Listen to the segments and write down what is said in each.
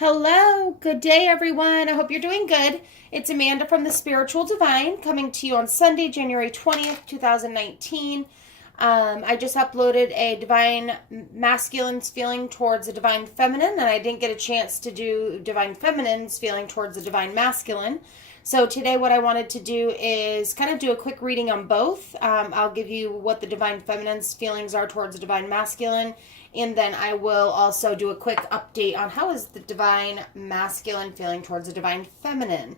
Hello, good day, everyone. I hope you're doing good. It's Amanda from the Spiritual Divine coming to you on Sunday, January 20th, 2019. I just uploaded a Divine Masculine's feeling towards a Divine Feminine, and I didn't get a chance to do Divine Feminine's feeling towards a Divine Masculine. So today what I wanted to do is kind of do a quick reading on both. I'll give you what the Divine Feminine's feelings are towards the Divine Masculine, and then I will also do a quick update on how is the Divine Masculine feeling towards the Divine Feminine.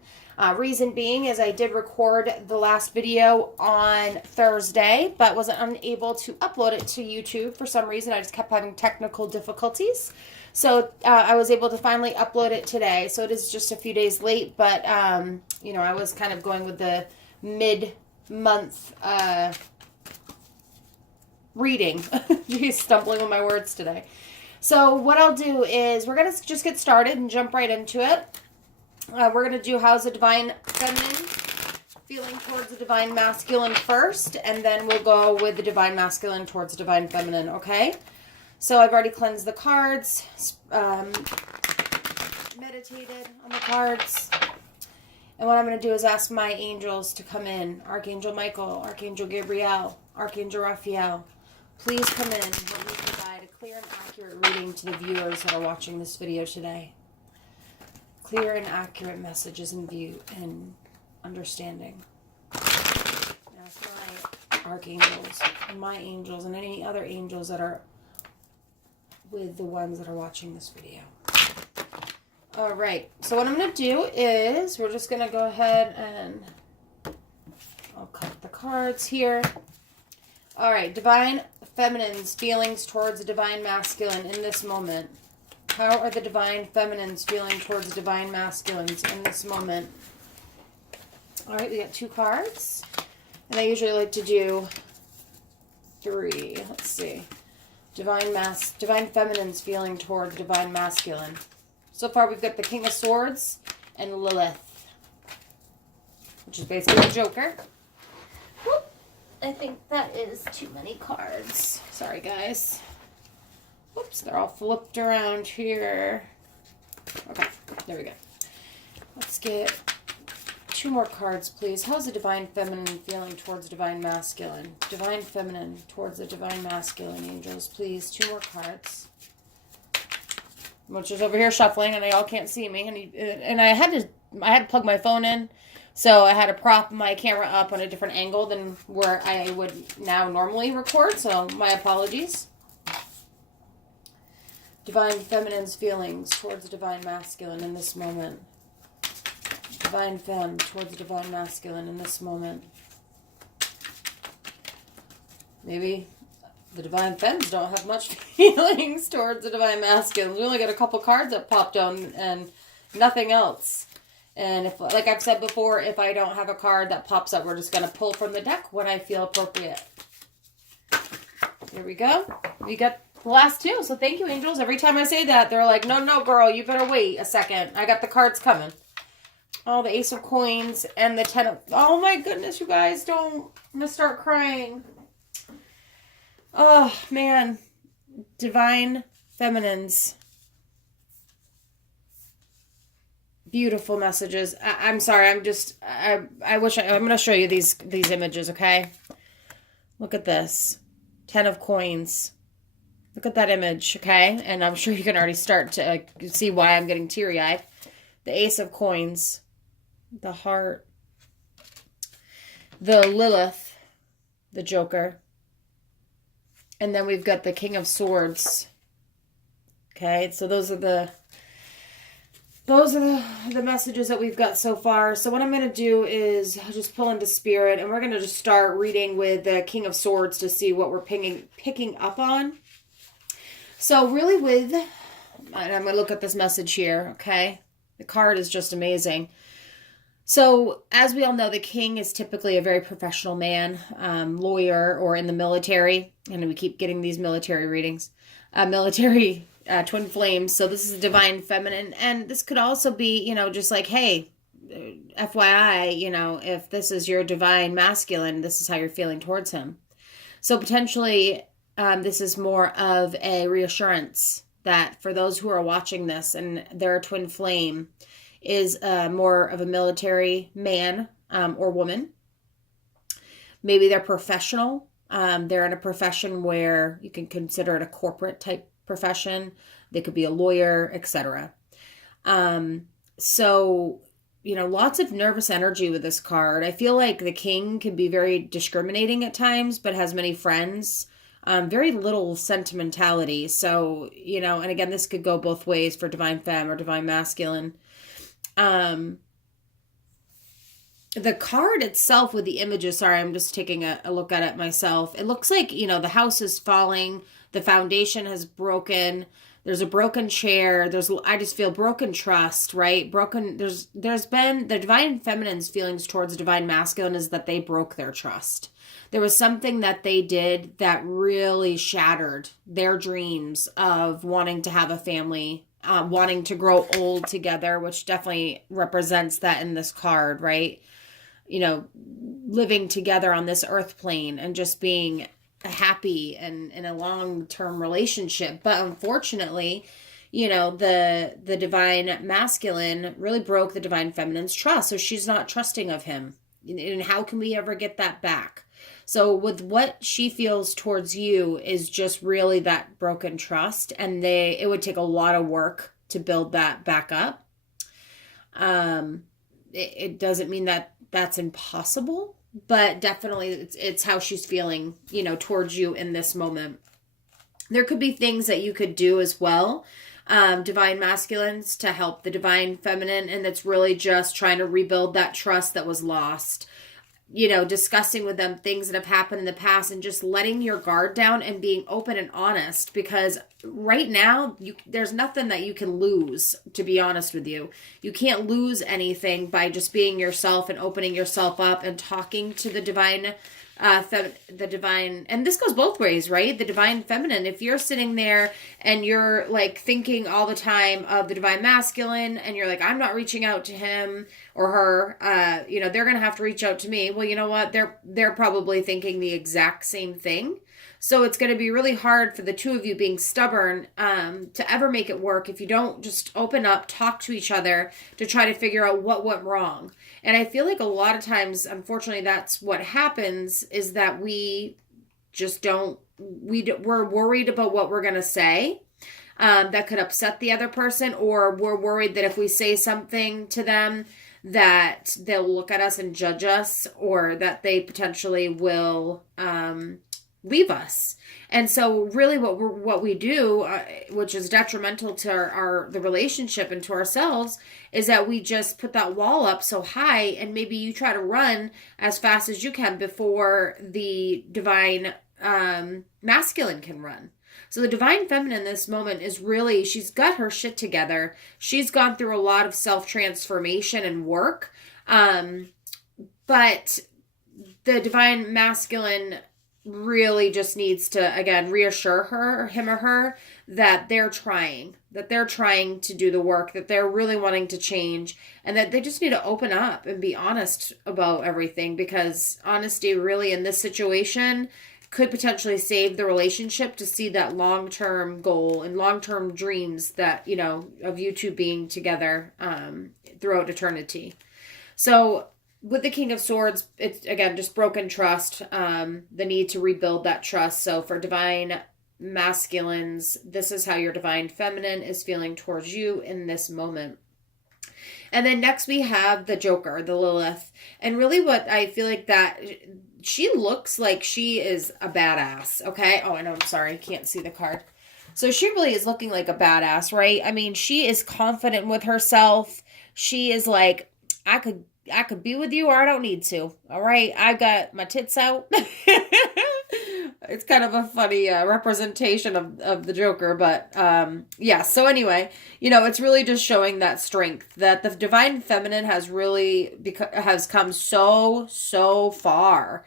Reason being is I did record the last video on Thursday, but wasn't unable to upload it to YouTube for some reason. I just kept having technical difficulties. So I was able to finally upload it today. So it is just a few days late, but, I was kind of going with the mid-month reading. Jeez, stumbling with my words today. So what I'll do is we're going to just get started and jump right into it. We're going to do how's the Divine Feminine feeling towards the Divine Masculine first, and then we'll go with the Divine Masculine towards the Divine Feminine, okay? So I've already cleansed the cards, meditated on the cards, and what I'm going to do is ask my angels to come in. Archangel Michael, Archangel Gabriel, Archangel Raphael, please come in and let me provide a clear and accurate reading to the viewers that are watching this video today. Clear and accurate messages in view and understanding. Ask my archangels and my angels and any other angels that are with the ones that are watching this video. All right, so what I'm going to do is we're just going to go ahead and I'll cut the cards here. All right, Divine Feminine's feelings towards the Divine Masculine in this moment. How are the Divine Feminines feeling towards the Divine Masculines in this moment? All right, we got 2 cards. And I usually like to do 3. Let's see. Divine Feminine's feeling towards Divine Masculine. So far, we've got the King of Swords and Lilith, which is basically the Joker. Whoop. I think that is too many cards. Sorry, guys. Whoops, they're all flipped around here. Okay, there we go. Let's get 2 more cards, please. How's the Divine Feminine feeling towards Divine Masculine? Divine Feminine towards the Divine Masculine, angels, please. 2 more cards. Which is over here shuffling, and they all can't see me. And I had to plug my phone in, so I had to prop my camera up on a different angle than where I would now normally record. So my apologies. Divine Feminine's feelings towards the Divine Masculine in this moment. Divine Femme towards the Divine Masculine in this moment. Maybe the Divine Femmes don't have much feelings towards the Divine Masculine. We only got a couple cards that popped on and nothing else. And if, like I've said before, if I don't have a card that pops up, we're just going to pull from the deck when I feel appropriate. Here we go. We got the last 2, so thank you, angels. Every time I say that, they're like, no, girl, you better wait a second. I got the cards coming. Oh, the Ace of Coins and the 10 of... Oh, my goodness, you guys, don't... I'm going to start crying. Oh, man. Divine Feminines. Beautiful messages. I'm sorry, I'm just... I wish I'm going to show you these images, okay? Look at this. 10 of Coins. Look at that image, okay? And I'm sure you can already start to see why I'm getting teary-eyed. The Ace of Coins. The Heart. The Lilith. The Joker. And then we've got the King of Swords. Okay, so those are the messages that we've got so far. So what I'm going to do is just pull into Spirit, and we're going to just start reading with the King of Swords to see what we're picking up on. So really I'm going to look at this message here, okay? The card is just amazing. So as we all know, the king is typically a very professional man, lawyer, or in the military. And we keep getting these military readings. Military twin flames. So this is a Divine Feminine. And this could also be, just like, hey, FYI, if this is your Divine Masculine, this is how you're feeling towards him. So potentially this is more of a reassurance that for those who are watching this and their twin flame is more of a military man or woman. Maybe they're professional. They're in a profession where you can consider it a corporate type profession. They could be a lawyer, etc. So, lots of nervous energy with this card. I feel like the king can be very discriminating at times, but has many friends. Very little sentimentality. So, and again, this could go both ways for divine femme or divine masculine. The card itself with the images, sorry, I'm just taking a look at it myself. It looks like, the house is falling. The foundation has broken. There's a broken chair. I just feel broken trust, right? There's been the divine feminine's feelings towards the divine masculine is that they broke their trust. There was something that they did that really shattered their dreams of wanting to have a family, wanting to grow old together, which definitely represents that in this card, right? Living together on this earth plane and just being happy and in a long-term relationship. But unfortunately, the divine masculine really broke the divine feminine's trust. So she's not trusting of him. And how can we ever get that back? So with what she feels towards you is just really that broken trust. And it would take a lot of work to build that back up. It doesn't mean that that's impossible, but definitely it's how she's feeling, towards you in this moment. There could be things that you could do as well, divine masculines, to help the divine feminine, and it's really just trying to rebuild that trust that was lost. Discussing with them things that have happened in the past and just letting your guard down and being open and honest, because right now there's nothing that you can lose, to be honest with you. You can't lose anything by just being yourself and opening yourself up and talking to the divine the divine, and this goes both ways, right? The divine feminine, if you're sitting there and you're like thinking all the time of the divine masculine and you're like, I'm not reaching out to him or her, they're going to have to reach out to me. Well, you know what? They're probably thinking the exact same thing. So it's going to be really hard for the two of you being stubborn to ever make it work if you don't just open up, talk to each other to try to figure out what went wrong. And I feel like a lot of times, unfortunately, that's what happens, is that we just we're worried about what we're going to say that could upset the other person, or we're worried that if we say something to them that they'll look at us and judge us, or that they potentially will leave us. And so really what we do, which is detrimental to the relationship and to ourselves, is that we just put that wall up so high, and maybe you try to run as fast as you can before the divine masculine can run. So the divine feminine in this moment is really, she's got her shit together. She's gone through a lot of self-transformation and work. But the divine masculine really just needs to, again, reassure him or her that they're trying to do the work, that they're really wanting to change, and that they just need to open up and be honest about everything, because honesty really in this situation could potentially save the relationship, to see that long-term goal and long-term dreams that, of you two being together throughout eternity. So with the King of Swords, it's, again, just broken trust, the need to rebuild that trust. So for divine masculines, this is how your divine feminine is feeling towards you in this moment. And then next we have the Joker, the Lilith. And really what I feel like that she looks like she is a badass, okay? Oh, I know, I'm sorry, I can't see the card. So she really is looking like a badass, right? I mean, she is confident with herself. She is like, I could be with you, or I don't need to. All right. I got my tits out. It's kind of a funny representation of the Joker, but yeah. So anyway, it's really just showing that strength, that the divine feminine has really has come so far.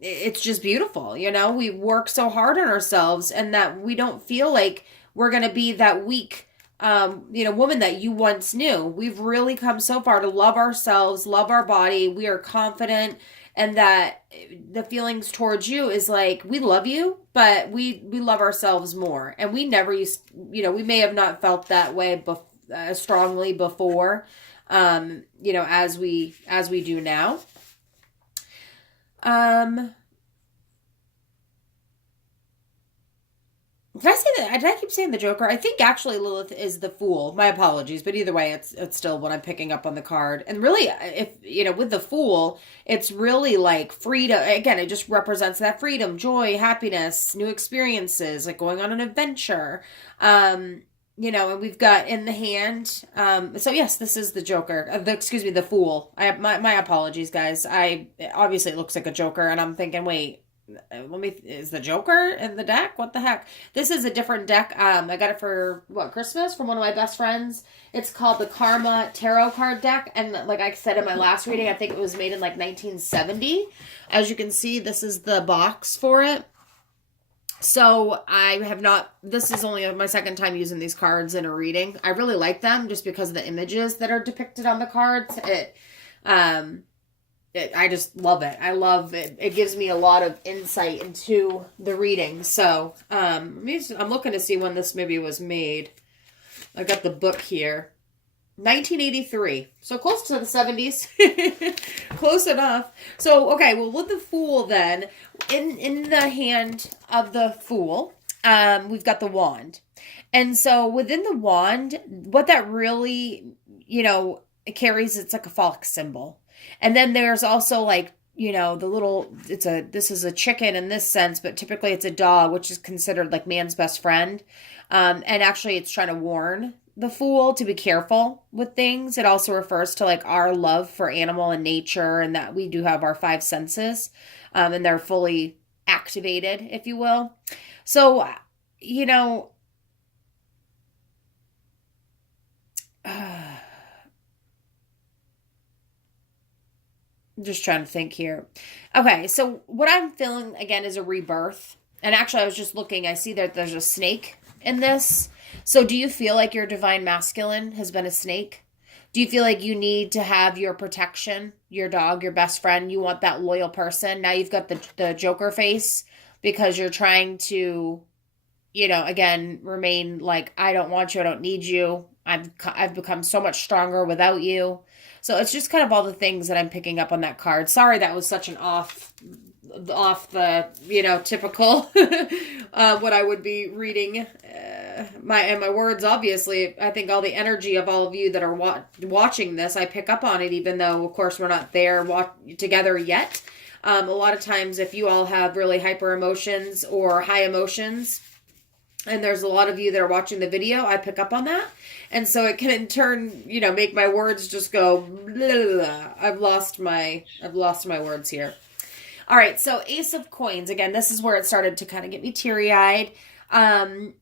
It's just beautiful. We work so hard on ourselves, and that we don't feel like we're going to be that weak woman that you once knew. We've really come so far to love ourselves, love our body. We are confident, and that the feelings towards you is like, we love you, but we love ourselves more. And we never used, we may have not felt that way strongly before, as we do now. Did I say that? Did I keep saying the Joker? I think actually Lilith is the Fool. My apologies, but either way, it's still what I'm picking up on the card. And really, if with the Fool, it's really like freedom. Again, it just represents that freedom, joy, happiness, new experiences, like going on an adventure. And we've got in the hand. So yes, this is the Joker. The Fool. My apologies, guys. Obviously it looks like a Joker, and I'm thinking, wait. Is the Joker in the deck? What the heck? This is a different deck. I got it for Christmas from one of my best friends. It's called the Karma Tarot card deck, and like I said in my last reading, I think it was made in like 1970. As you can see, this is the box for it. So I have not, this is only my second time using these cards in a reading. I really like them just because of the images that are depicted on the cards. I just love it. I love it. It gives me a lot of insight into the reading. So, I'm looking to see when this maybe was made. I got the book here. 1983. So close to the 70s. Close enough. So, okay, well, with the Fool then, in the hand of the Fool, we've got the wand. And so within the wand, what that really, it carries, it's like a phallic symbol. And then there's also like, this is a chicken in this sense, but typically it's a dog, which is considered like man's best friend. And actually it's trying to warn the Fool to be careful with things. It also refers to like our love for animal and nature, and that we do have our five senses, and they're fully activated, if you will. So, I'm just trying to think here. Okay, so what I'm feeling, again, is a rebirth. And actually, I was just looking. I see that there's a snake in this. So do you feel like your divine masculine has been a snake? Do you feel like you need to have your protection, your dog, your best friend? You want that loyal person. Now you've got the Joker face because you're trying to, again, remain like, I don't want you. I don't need you. I've become so much stronger without you. So it's just kind of all the things that I'm picking up on that card. Sorry, that was such an off the, typical, what I would be reading. My words, obviously, I think all the energy of all of you that are watching this, I pick up on it, even though, of course, we're not there together yet. A lot of times, if you all have really hyper emotions or high emotions, and there's a lot of you that are watching the video, I pick up on that. And so it can in turn, make my words just go, blah, blah, blah. I've lost my words here. All right. So Ace of Coins. Again, this is where it started to kind of get me teary-eyed.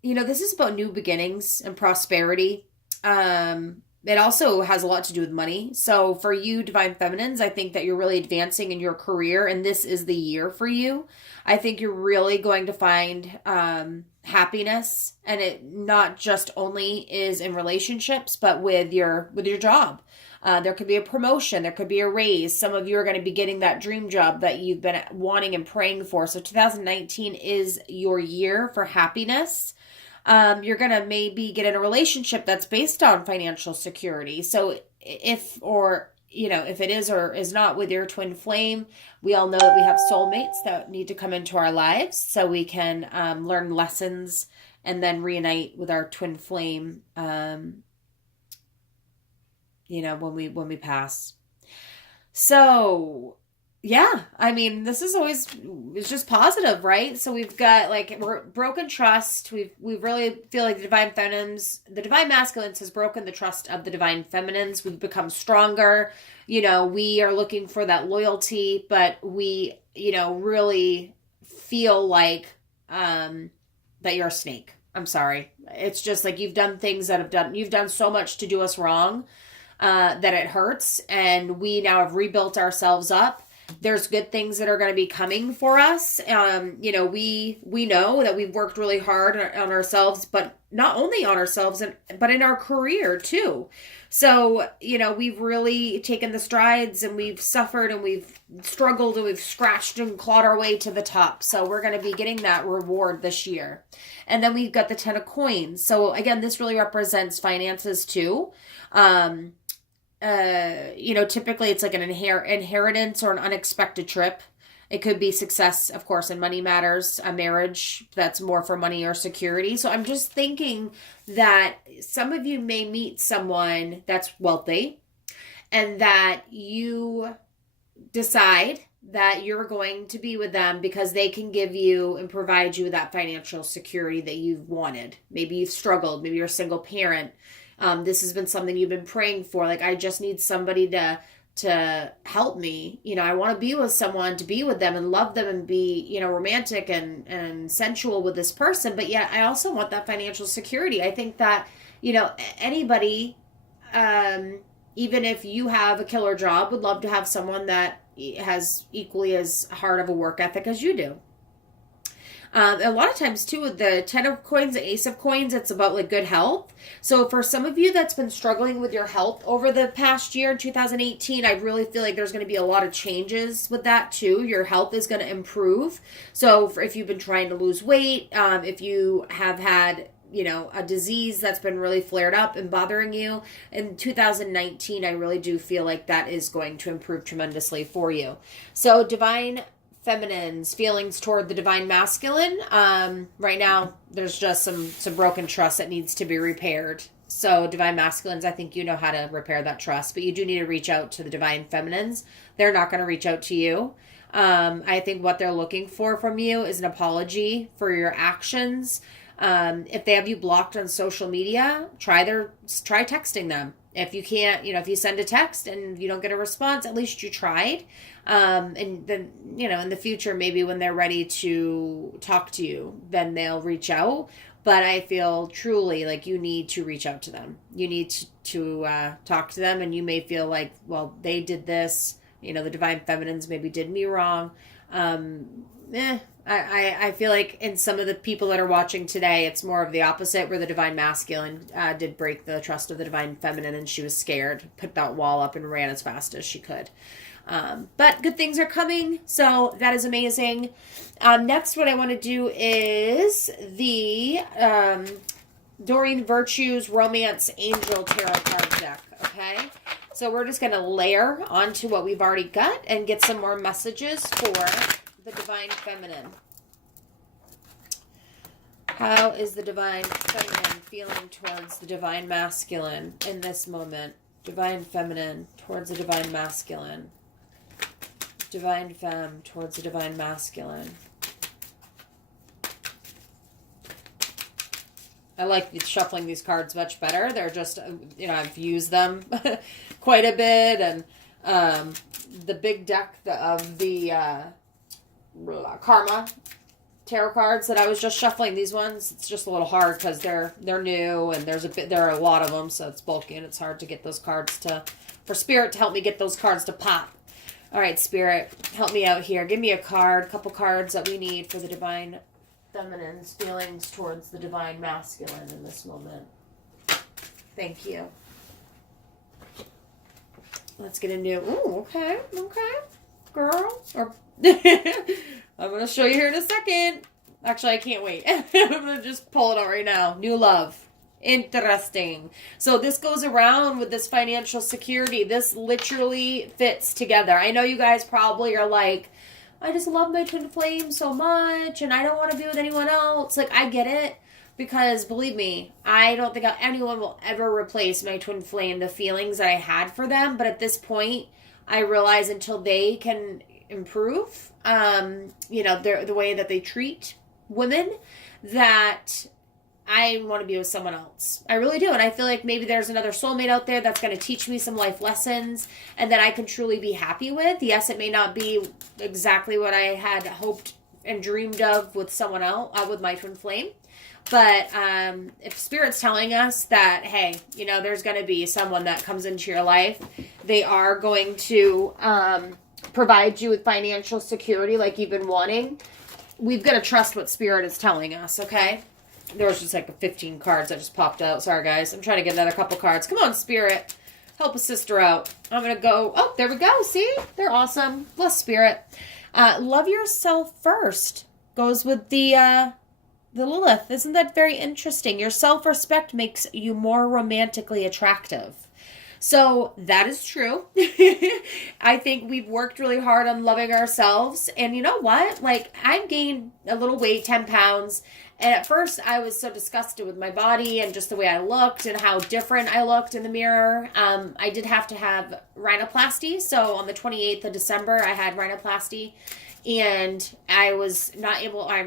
This is about new beginnings and prosperity. It also has a lot to do with money. So for you, Divine Feminines, I think that you're really advancing in your career, and this is the year for you. I think you're really going to find happiness, and it not just only is in relationships, but with your job. There could be a promotion, there could be a raise. Some of you are going to be getting that dream job that you've been wanting and praying for. So 2019 is your year for happiness. You're going to maybe get in a relationship that's based on financial security. So if it is or is not with your twin flame, we all know that we have soulmates that need to come into our lives so we can learn lessons and then reunite with our twin flame, when we pass. So yeah, I mean, this is it's just positive, right? So we've got we're broken trust. We really feel like the divine masculines has broken the trust of the divine feminines. We've become stronger. We are looking for that loyalty, but we, really feel like, that you're a snake. I'm sorry. It's just like you've done things you've done so much to do us wrong, that it hurts. And we now have rebuilt ourselves up. There's good things that are going to be coming for us. You know, we know that we've worked really hard on ourselves, but not only on ourselves, but in our career too. So, you know, we've really taken the strides, and we've suffered, and we've struggled, and we've scratched and clawed our way to the top. So we're going to be getting that reward this year. And then we've got the 10 of coins. So again, this really represents finances too. You know, typically it's like an inheritance or an unexpected trip. It could be success, of course, in money matters, a marriage that's more for money or security. So I'm just thinking that some of you may meet someone that's wealthy, and that you decide that you're going to be with them because they can give you and provide you with that financial security that you've wanted. Maybe you've struggled. Maybe you're a single parent. This has been something you've been praying for. Like, I just need somebody to help me. You know, I want to be with someone, to be with them and love them and be, you know, romantic and sensual with this person. But yet I also want that financial security. I think that, you know, anybody, even if you have a killer job, would love to have someone that has equally as hard of a work ethic as you do. A lot of times too, with the 10 of coins, the ace of coins, it's about like good health. So for some of you that's been struggling with your health over the past year, in 2018, I really feel like there's going to be a lot of changes with that too. Your health is going to improve. So if you've been trying to lose weight, if you have had, you know, a disease that's been really flared up and bothering you in 2019, I really do feel like that is going to improve tremendously for you. So divine feminine's feelings toward the divine masculine. Right now, there's just some broken trust that needs to be repaired. So divine masculines, I think you know how to repair that trust, but you do need to reach out to the divine feminines. They're not going to reach out to you. I think what they're looking for from you is an apology for your actions. If they have you blocked on social media, try texting them. If you can't, you know, if you send a text and you don't get a response, at least you tried. And then, you know, in the future, maybe when they're ready to talk to you, then they'll reach out. But I feel truly like you need to reach out to them. You need to talk to them, and you may feel like, well, they did this, you know, the divine feminines maybe did me wrong. I feel like in some of the people that are watching today, it's more of the opposite, where the divine masculine did break the trust of the divine feminine, and she was scared, put that wall up, and ran as fast as she could. But good things are coming, so that is amazing. Next, what I want to do is the Doreen Virtue's Romance Angel Tarot card deck, okay? So we're just going to layer onto what we've already got and get some more messages for the divine feminine. How is the divine feminine feeling towards the divine masculine in this moment? Divine feminine towards the divine masculine. Divine femme towards the divine masculine. I like shuffling these cards much better. They're just, you know, I've used them quite a bit. And the big deck of the Karma tarot cards that I was just shuffling, these ones, it's just a little hard because they're new, and there are a lot of them, so it's bulky and it's hard to get those cards for Spirit to help me get those cards to pop. All right, Spirit, help me out here. Give me a couple cards that we need for the divine feminine's feelings towards the divine masculine in this moment. Thank you. Let's get a new, okay, girl. Or I'm going to show you here in a second. Actually, I can't wait. I'm going to just pull it out right now. New love. Interesting. So this goes around with this financial security. This literally fits together. I know you guys probably are like, I just love my twin flame so much, and I don't want to be with anyone else. Like, I get it, because believe me, I don't think anyone will ever replace my twin flame, the feelings that I had for them. But at this point, I realize until they can improve, you know, the way that they treat women, that I want to be with someone else. I really do. And I feel like maybe there's another soulmate out there that's going to teach me some life lessons and that I can truly be happy with. Yes, it may not be exactly what I had hoped and dreamed of with someone else, with my twin flame. But if Spirit's telling us that, hey, there's going to be someone that comes into your life, they are going to provide you with financial security like you've been wanting, we've got to trust what Spirit is telling us, okay? There was just like 15 cards that just popped out. Sorry, guys. I'm trying to get another couple cards. Come on, Spirit. Help a sister out. I'm going to go. Oh, there we go. See? They're awesome. Bless Spirit. Love yourself first. Goes with the Lilith. Isn't that very interesting? Your self-respect makes you more romantically attractive. So that is true. I think we've worked really hard on loving ourselves. And you know what? Like, I've gained a little weight, 10 pounds. And at first I was so disgusted with my body and just the way I looked and how different I looked in the mirror. I did have to have rhinoplasty. So on the 28th of December, I had rhinoplasty. And I'm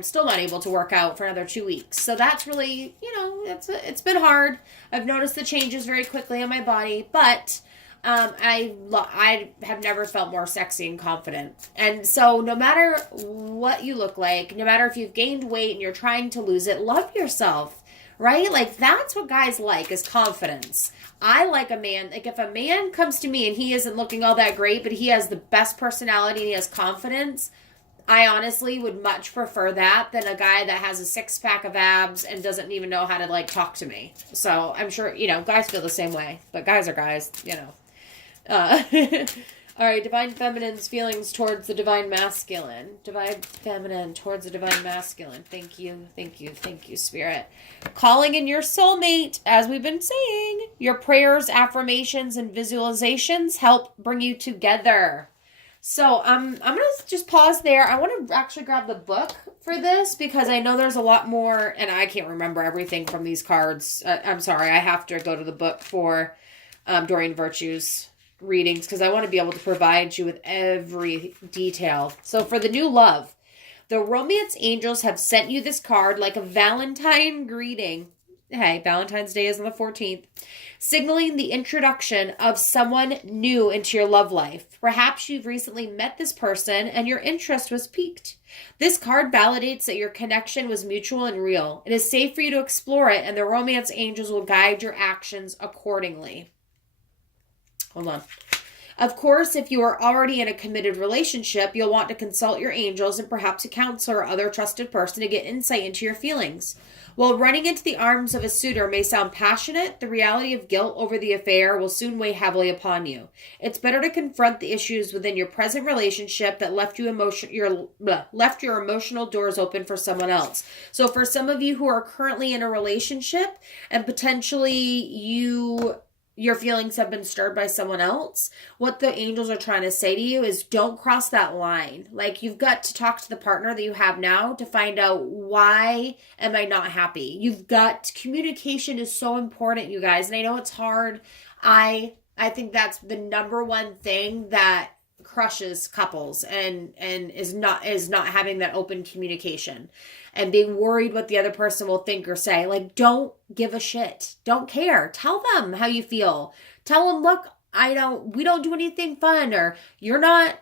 still not able to work out for another 2 weeks. So that's really, it's been hard. I've noticed the changes very quickly on my body, but I have never felt more sexy and confident. And so no matter what you look like, no matter if you've gained weight and you're trying to lose it, love yourself, right? Like, that's what guys like, is confidence. I like a man, like if a man comes to me and he isn't looking all that great, but he has the best personality and he has confidence, I honestly would much prefer that than a guy that has a 6-pack of abs and doesn't even know how to, like, talk to me. So I'm sure, guys feel the same way. But guys are guys, All right, Divine Feminine's feelings towards the Divine Masculine. Divine Feminine towards the Divine Masculine. Thank you, thank you, thank you, Spirit. Calling in your soulmate, as we've been saying. Your prayers, affirmations, and visualizations help bring you together. So I'm going to just pause there. I want to actually grab the book for this because I know there's a lot more, and I can't remember everything from these cards. I'm sorry, I have to go to the book for Doreen Virtue's readings because I want to be able to provide you with every detail. So for the new love, the romance angels have sent you this card like a Valentine greeting. Hey, Valentine's Day is on the 14th. Signaling the introduction of someone new into your love life. Perhaps you've recently met this person and your interest was piqued. This card validates that your connection was mutual and real. It is safe for you to explore it, and the romance angels will guide your actions accordingly. Hold on. Of course, if you are already in a committed relationship, you'll want to consult your angels and perhaps a counselor or other trusted person to get insight into your feelings. While running into the arms of a suitor may sound passionate, the reality of guilt over the affair will soon weigh heavily upon you. It's better to confront the issues within your present relationship that left your emotional doors open for someone else. So for some of you who are currently in a relationship and potentially your feelings have been stirred by someone else, what the angels are trying to say to you is don't cross that line. Like, you've got to talk to the partner that you have now to find out, why am I not happy? Communication is so important, you guys. And I know it's hard. I think that's the number one thing that crushes couples and is not having that open communication and being worried what the other person will think or say. Like, don't give a shit. Don't care. Tell them how you feel. Tell them, look, we don't do anything fun, or you're not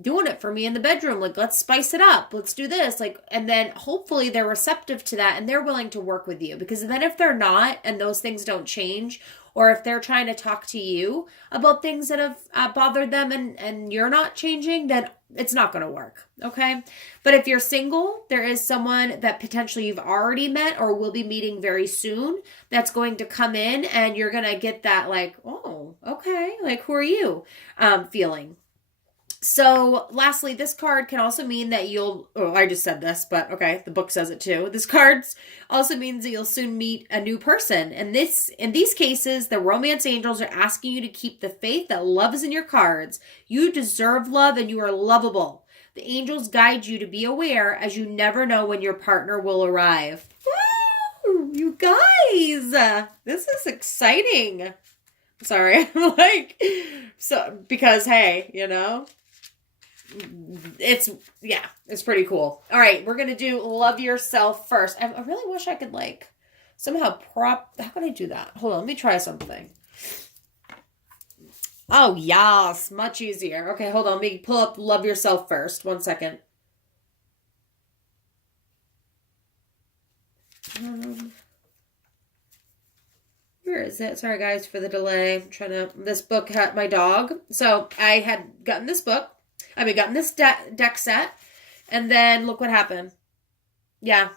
doing it for me in the bedroom. Like, let's spice it up. Let's do this. Like, and then hopefully they're receptive to that and they're willing to work with you, because then if they're not, and those things don't change, or if they're trying to talk to you about things that have bothered them and you're not changing, then it's not going to work. Okay. But if you're single, there is someone that potentially you've already met or will be meeting very soon that's going to come in, and you're going to get that, like, oh, okay. Like, who are you? Feeling. So lastly, this card can also mean that I just said this, but okay, the book says it too. This card also means that you'll soon meet a new person. And in these cases, the romance angels are asking you to keep the faith that love is in your cards. You deserve love and you are lovable. The angels guide you to be aware, as you never know when your partner will arrive. Woo! You guys, this is exciting. Sorry. Because hey, it's pretty cool. All right, we're going to do love yourself first. I really wish I could somehow how can I do that? Hold on, let me try something. Oh, yes, much easier. Okay, hold on, let me pull up love yourself first. 1 second. Where is it? Sorry guys for the delay. I'm trying to, this book had my dog. So I had gotten this book. Gotten this deck set. And then look what happened. Yeah.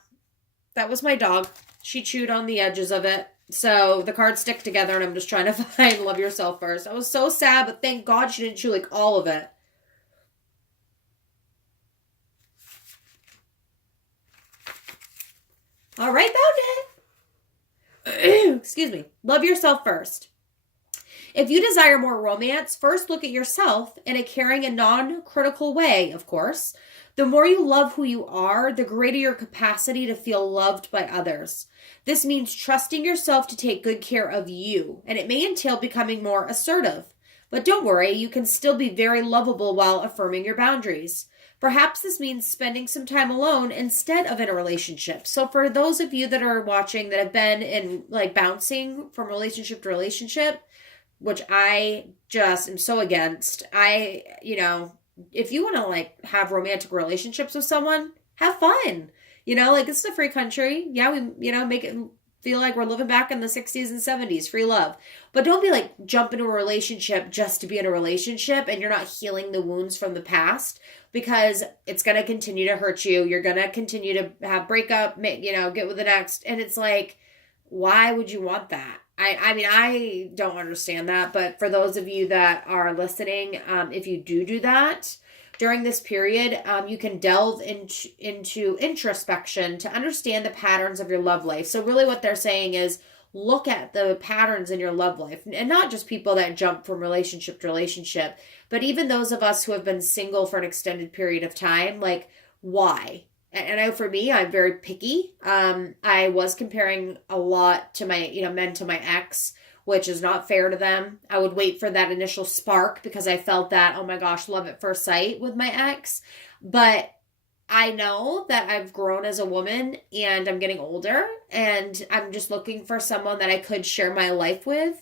That was my dog. She chewed on the edges of it. So the cards stick together and I'm just trying to find Love Yourself First. I was so sad, but thank God she didn't chew like all of it. All right, found it. Excuse me. Love yourself first. If you desire more romance, first look at yourself in a caring and non-critical way, of course. The more you love who you are, the greater your capacity to feel loved by others. This means trusting yourself to take good care of you, and it may entail becoming more assertive. But don't worry, you can still be very lovable while affirming your boundaries. Perhaps this means spending some time alone instead of in a relationship. So for those of you that are watching that have been in like bouncing from relationship to relationship, which I just am so against, if you want to like have romantic relationships with someone, have fun. Like this is a free country. Yeah, we, make it feel like we're living back in the 60s and 70s, free love. But don't be like jump into a relationship just to be in a relationship and you're not healing the wounds from the past, because it's going to continue to hurt you. You're going to continue to have breakup, get with the next. And it's like, why would you want that? I don't understand that. But for those of you that are listening, if you do that during this period, you can delve into introspection to understand the patterns of your love life. So really what they're saying is look at the patterns in your love life, and not just people that jump from relationship to relationship, but even those of us who have been single for an extended period of time. Like, why? And I know for me, I'm very picky. I was comparing a lot to my, men to my ex, which is not fair to them. I would wait for that initial spark because I felt that, oh my gosh, love at first sight with my ex. But I know that I've grown as a woman and I'm getting older and I'm just looking for someone that I could share my life with.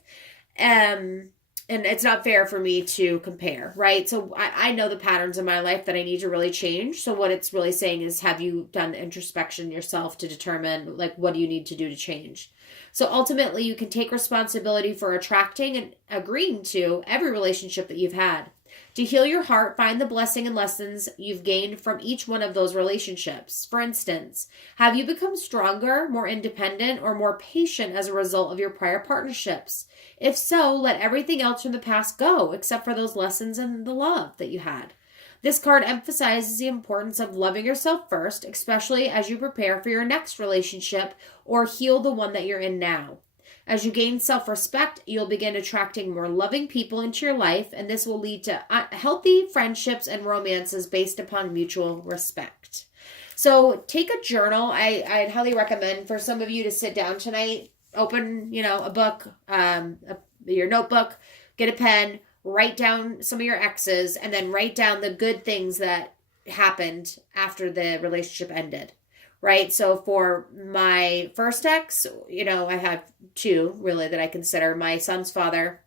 And it's not fair for me to compare, right? So I know the patterns in my life that I need to really change. So what it's really saying is, have you done introspection yourself to determine, like, what do you need to do to change? So ultimately, you can take responsibility for attracting and agreeing to every relationship that you've had. To heal your heart, find the blessing and lessons you've gained from each one of those relationships. For instance, have you become stronger, more independent, or more patient as a result of your prior partnerships? If so, let everything else from the past go, except for those lessons and the love that you had. This card emphasizes the importance of loving yourself first, especially as you prepare for your next relationship or heal the one that you're in now. As you gain self-respect, you'll begin attracting more loving people into your life, and this will lead to healthy friendships and romances based upon mutual respect. So take a journal. I'd highly recommend for some of you to sit down tonight, open, a book, your notebook, get a pen, write down some of your exes, and then write down the good things that happened after the relationship ended. Right. So for my first ex, I have two really that I consider. My son's father,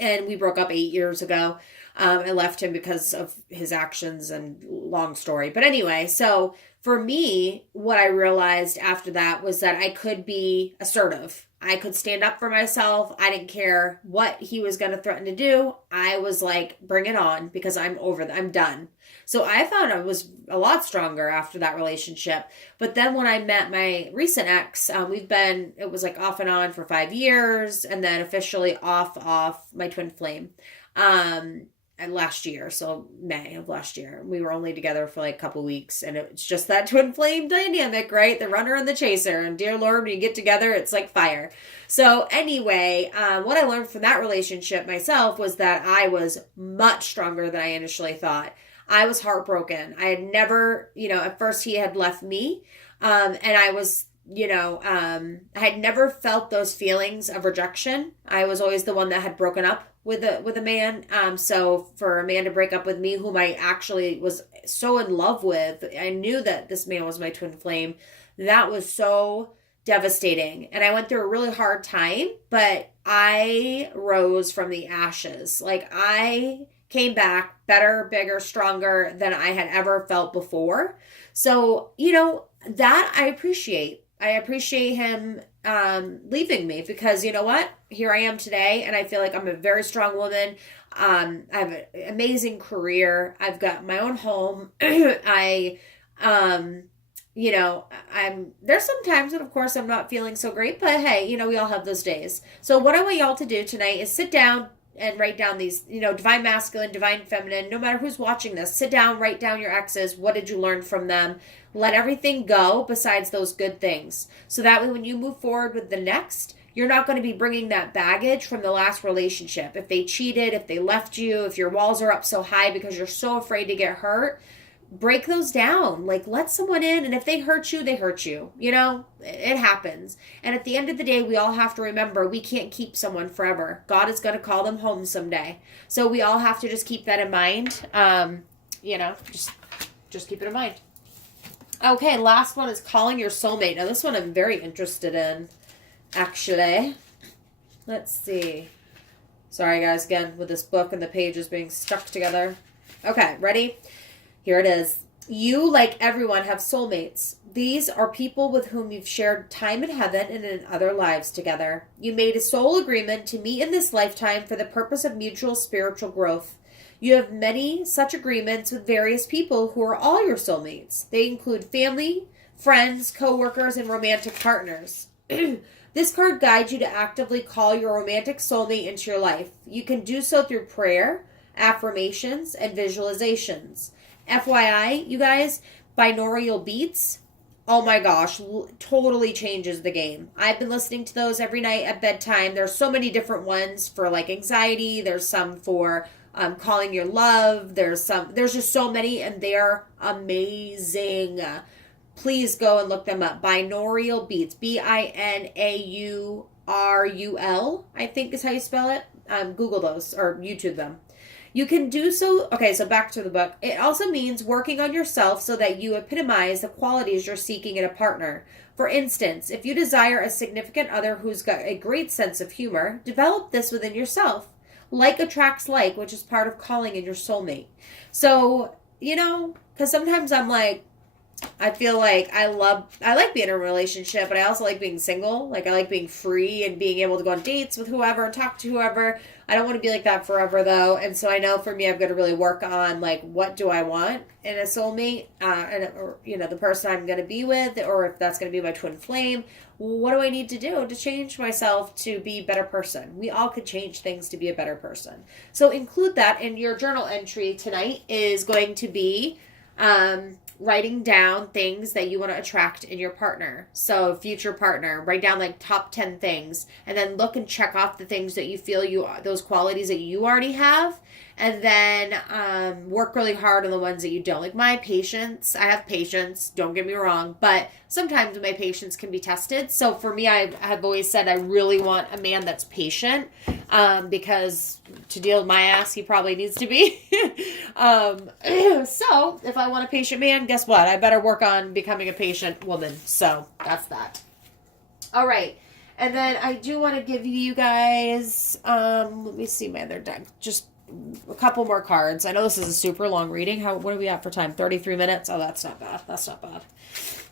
and we broke up 8 years ago. I left him because of his actions, and long story. But anyway, so for me, what I realized after that was that I could be assertive. I could stand up for myself. I didn't care what he was going to threaten to do. I was like, bring it on, because I'm I'm done. So I found I was a lot stronger after that relationship. But then when I met my recent ex, it was like off and on for 5 years, and then officially off my Twinflame. Last year, so May of last year. We were only together for like a couple weeks, and it's just that twin flame dynamic, right? The runner and the chaser, and dear Lord, when you get together, it's like fire. So anyway, what I learned from that relationship myself was that I was much stronger than I initially thought. I was heartbroken. I had never, at first he had left me, and I was, I had never felt those feelings of rejection. I was always the one that had broken up with a man. So for a man to break up with me, whom I actually was so in love with, I knew that this man was my twin flame. That was so devastating. And I went through a really hard time, but I rose from the ashes. Like, I came back better, bigger, stronger than I had ever felt before. So, that I appreciate. I appreciate him leaving me, because you know what? Here I am today, and I feel like I'm a very strong woman. I have an amazing career. I've got my own home. You know, there's some times that of course I'm not feeling so great, but hey, you know, we all have those days. So what I want y'all to do tonight is sit down and write down these, you know, divine masculine, divine feminine, no matter who's watching this, sit down, write down your exes. What did you learn from them? Let everything go besides those good things. So that way when you move forward with the next, you're not going to be bringing that baggage from the last relationship. If they cheated, if they left you, if your walls are up so high because you're so afraid to get hurt, break those down. Like, let someone in, and if they hurt you, they hurt you. You know, it happens. And at the end of the day, we all have to remember we can't keep someone forever. God is going to call them home someday. So we all have to just keep that in mind. You know, just keep it in mind. Okay, last one is calling your soulmate. Now, this one I'm very interested in, actually. Let's see. Sorry, guys, again, with this book and the pages being stuck together. Okay, ready? Here it is. You, like everyone, have soulmates. These are people with whom you've shared time in heaven and in other lives together. You made a soul agreement to meet in this lifetime for the purpose of mutual spiritual growth. You have many such agreements with various people who are all your soulmates. They include family, friends, co-workers, and romantic partners. This card guides you to actively call your romantic soulmate into your life. You can do so through prayer, affirmations, and visualizations. FYI, you guys, binaural beats, oh my gosh, totally changes the game. I've been listening to those every night at bedtime. There's so many different ones for like anxiety. There's some for calling your love. There's just so many, and they're amazing. Please go and look them up. Binaural beats, Binaurul, I think is how you spell it. Google those or YouTube them. You can do so. Okay, so back to the book. It also means working on yourself so that you epitomize the qualities you're seeking in a partner. For instance, if you desire a significant other who's got a great sense of humor, develop this within yourself. Like attracts like, which is part of calling in your soulmate. So, you know, because sometimes I'm like, I feel like I like being in a relationship, but I also like being single. Like, I like being free and being able to go on dates with whoever, talk to whoever. I don't want to be like that forever, though. And so I know for me, I've got to really work on, like, what do I want in a soulmate? Or, you know, the person I'm going to be with, or if that's going to be my twin flame. What do I need to do to change myself to be a better person? We all could change things to be a better person. So include that in your journal entry tonight is going to be writing down things that you want to attract in your partner. So future partner, write down like top 10 things, and then look and check off the things that you feel those qualities that you already have, and then work really hard on the ones that you don't. Like my patience, I have patience, don't get me wrong, but sometimes my patience can be tested. So for me, I have always said I really want a man that's patient, because to deal with my ass, he probably needs to be. So if I want a patient man, guess what? I better work on becoming a patient woman. So that's that. All right. And then I do want to give you guys, let me see my other deck. Just a couple more cards. I know this is a super long reading. What are we at for time? 33 minutes? Oh, that's not bad. That's not bad.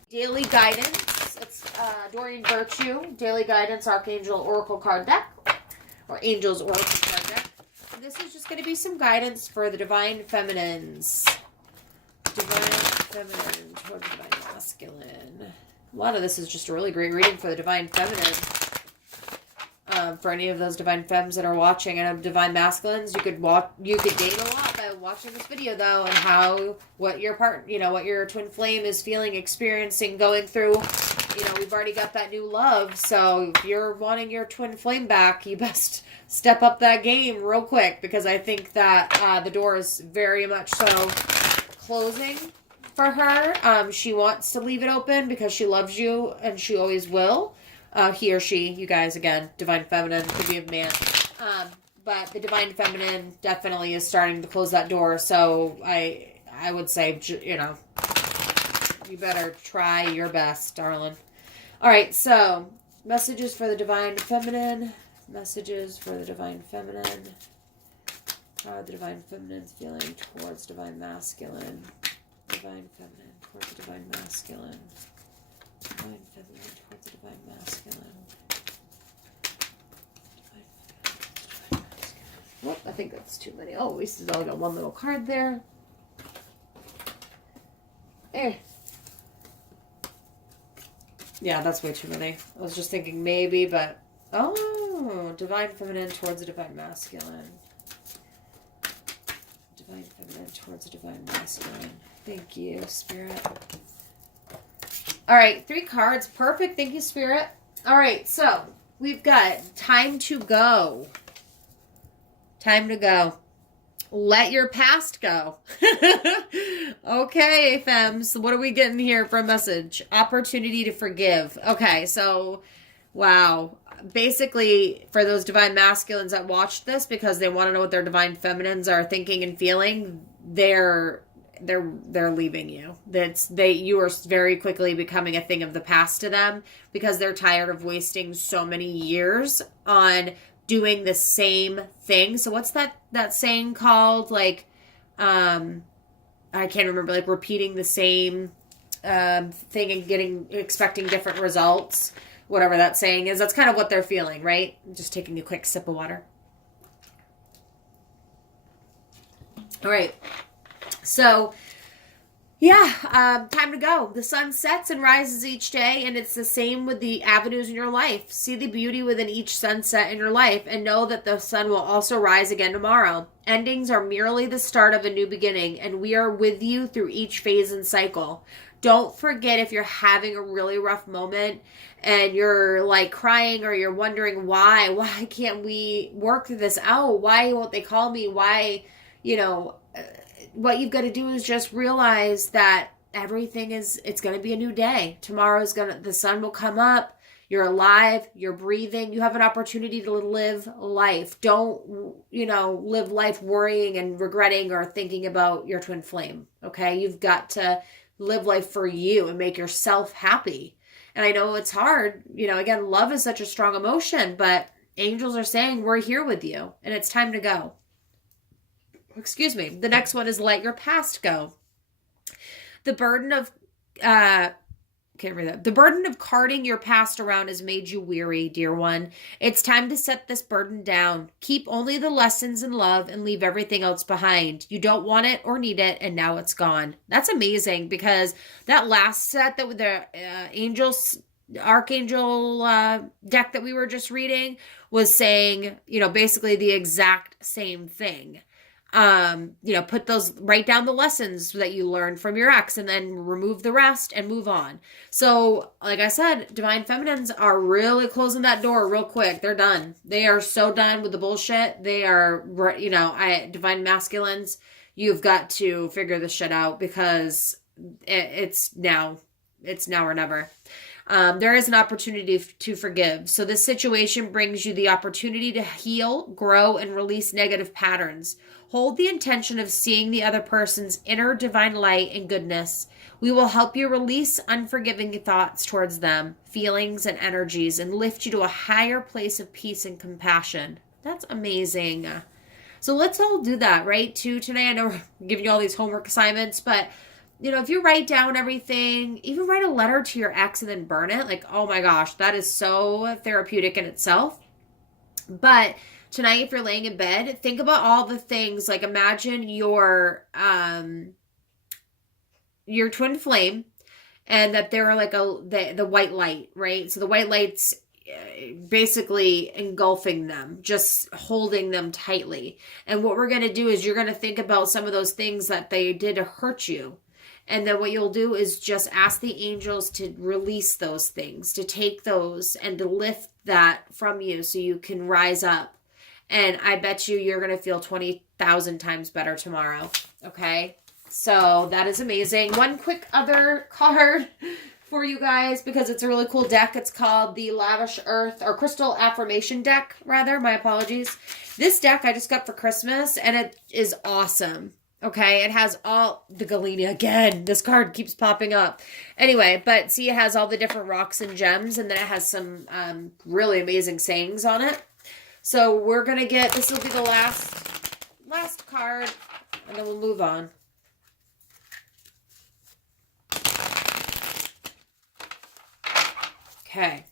Daily guidance. It's Dorian Virtue. Daily guidance, Archangel Oracle card deck. Or Angel's Oracle card deck. And this is just going to be some guidance for the Divine Feminines. Divine Feminine toward Divine Masculine. A lot of this is just a really great reading for the Divine Feminine. For any of those Divine Femmes that are watching and Divine Masculines, you could gain a lot by watching this video, though, and what your twin flame is feeling, experiencing, going through. You know, we've already got that new love, so if you're wanting your twin flame back, you best step up that game real quick, because I think that the door is very much so closing for her. She wants to leave it open because she loves you, and she always will. He or she, you guys, again, Divine Feminine, could be a man. But the Divine Feminine definitely is starting to close that door, so I would say, you know, you better try your best, darling. All right, so messages for the Divine Feminine. Messages for the Divine Feminine. How are the Divine Feminines feeling towards Divine Masculine? Divine Feminine towards the Divine Masculine. Divine feminine towards the divine masculine. Whoop, I think that's too many. Oh, we still got one little card there. There. Yeah, that's way too many. I was just thinking maybe, but... Oh, divine feminine towards the divine masculine. Divine feminine towards the divine masculine. Thank you, Spirit. All right, 3 cards. Perfect. Thank you, Spirit. All right, so we've got time to go. Time to go. Let your past go. Okay, femmes. What are we getting here for a message? Opportunity to forgive. Okay, so, wow. Basically, for those divine masculines that watched this because they want to know what their divine feminines are thinking and feeling, they're leaving you. You are very quickly becoming a thing of the past to them because they're tired of wasting so many years on doing the same thing. So what's that saying called? Like, I can't remember, like repeating the same thing and expecting different results. Whatever that saying is, that's kind of what they're feeling, right? I'm just taking a quick sip of water. All right. So, yeah, time to go. The sun sets and rises each day, and it's the same with the avenues in your life. See the beauty within each sunset in your life, and know that the sun will also rise again tomorrow. Endings are merely the start of a new beginning, and we are with you through each phase and cycle. Don't forget, if you're having a really rough moment and you're like crying or you're wondering why can't we work this out? Why won't they call me? Why, what you've got to do is just realize that it's going to be a new day. The sun will come up. You're alive. You're breathing. You have an opportunity to live life. Don't, live life worrying and regretting or thinking about your twin flame. Okay. You've got to live life for you and make yourself happy. And I know it's hard. Again, love is such a strong emotion, but angels are saying we're here with you and it's time to go. Excuse me. The next one is let your past go. The burden of The burden of carting your past around has made you weary, dear one. It's time to set this burden down. Keep only the lessons and love and leave everything else behind. You don't want it or need it, and now it's gone. That's amazing, because that last set that with the Archangel deck that we were just reading was saying, basically the exact same thing. Write down the lessons that you learned from your ex and then remove the rest and move on. So, like I said, divine feminines are really closing that door real quick. They're done. They are so done with the bullshit. They are, divine masculines, you've got to figure this shit out, because it's now or never. There is an opportunity to forgive. So this situation brings you the opportunity to heal, grow, and release negative patterns. Hold the intention of seeing the other person's inner divine light and goodness. We will help you release unforgiving thoughts towards them, feelings, and energies, and lift you to a higher place of peace and compassion. That's amazing. So let's all do that, right? Today, I know we're giving you all these homework assignments, but if you write down everything, even write a letter to your ex and then burn it, like, oh my gosh, that is so therapeutic in itself. But tonight, if you're laying in bed, think about all the things, like imagine your twin flame, and that they're like the white light, right? So the white light's basically engulfing them, just holding them tightly. And what we're going to do is you're going to think about some of those things that they did to hurt you. And then what you'll do is just ask the angels to release those things, to take those and to lift that from you so you can rise up. And I bet you're going to feel 20,000 times better tomorrow. Okay? So that is amazing. One quick other card for you guys, because it's a really cool deck. It's called the Lavish Earth, or Crystal Affirmation deck, rather. My apologies. This deck I just got for Christmas, and it is awesome. Okay, it has all the Galenia again. This card keeps popping up. Anyway, but see, it has all the different rocks and gems, and then it has some really amazing sayings on it. So we're gonna this will be the last card, and then we'll move on. Okay.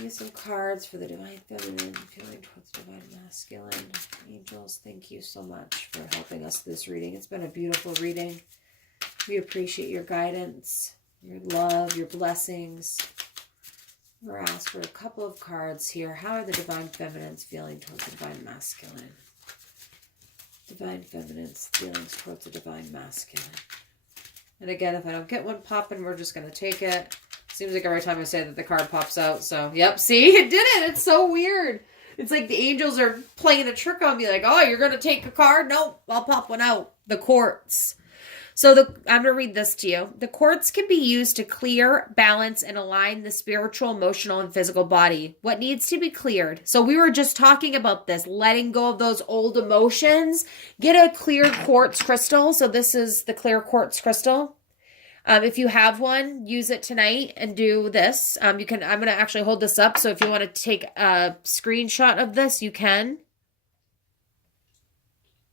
Need some cards for the divine feminine, feeling towards divine masculine. Angels, thank you so much for helping us this reading. It's been a beautiful reading. We appreciate your guidance, your love, your blessings. We're asked for a couple of cards here. How are the divine feminines feeling towards the divine masculine? Divine feminines feelings towards the divine masculine. And again, if I don't get one popping, we're just going to take it. Seems like every time I say that the card pops out. So, yep, see, it did it. It's so weird. It's like the angels are playing a trick on me. Like, oh, you're going to take a card? Nope, I'll pop one out. The quartz. So I'm going to read this to you. The quartz can be used to clear, balance, and align the spiritual, emotional, and physical body. What needs to be cleared? So we were just talking about this, letting go of those old emotions. Get a clear quartz crystal. So this is the clear quartz crystal. If you have one, use it tonight and do this. I'm going to actually hold this up. So if you want to take a screenshot of this, you can.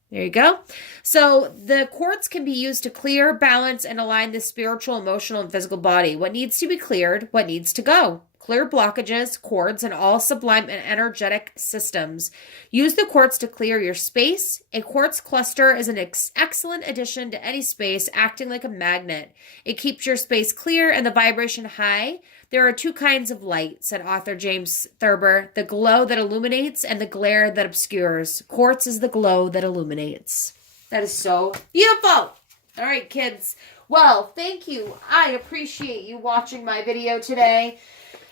There you go. So the quartz can be used to clear, balance, and align the spiritual, emotional, and physical body. What needs to be cleared? What needs to go? Clear blockages, cords, and all sublime and energetic systems. Use the quartz to clear your space. A quartz cluster is an excellent addition to any space, acting like a magnet. It keeps your space clear and the vibration high. There are two kinds of light, said author James Thurber, the glow that illuminates and the glare that obscures. Quartz is the glow that illuminates. That is so beautiful. All right, kids. Well, thank you. I appreciate you watching my video today.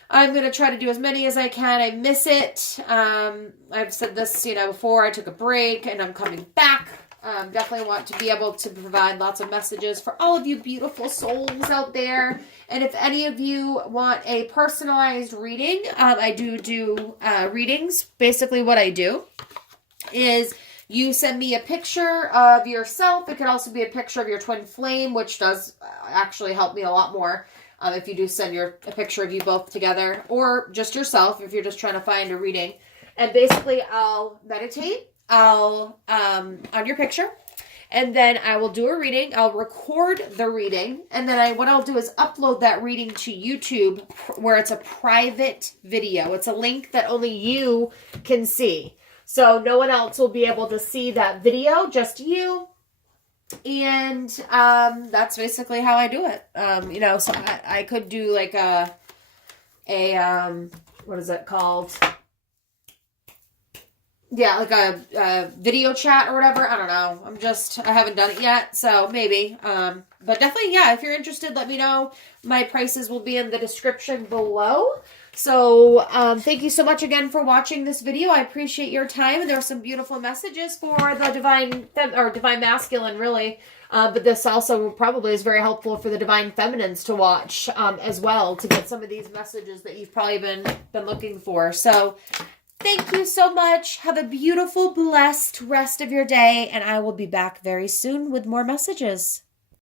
I'm going to try to do as many as I can. I miss it. I've said this, before. I took a break and I'm coming back. Definitely want to be able to provide lots of messages for all of you beautiful souls out there. And if any of you want a personalized reading, I do readings. Basically what I do is you send me a picture of yourself. It could also be a picture of your twin flame, which does actually help me a lot more. If you do send a picture of you both together, or just yourself if you're just trying to find a reading. And basically I'll meditate on your picture, and then I will do a reading. I'll record the reading, and then what I'll do is upload that reading to YouTube, where it's a private video. It's a link that only you can see. So no one else will be able to see that video, just you. And that's basically how I do it. So I could do like a what is it called? Yeah, like a video chat or whatever. I don't know. I haven't done it yet, so maybe. But definitely, yeah, if you're interested, let me know. My prices will be in the description below. So, thank you so much again for watching this video. I appreciate your time. And there are some beautiful messages for the divine masculine, really. But this also probably is very helpful for the divine feminines to watch, as well, to get some of these messages that you've probably been looking for. So, thank you so much. Have a beautiful, blessed rest of your day. And I will be back very soon with more messages.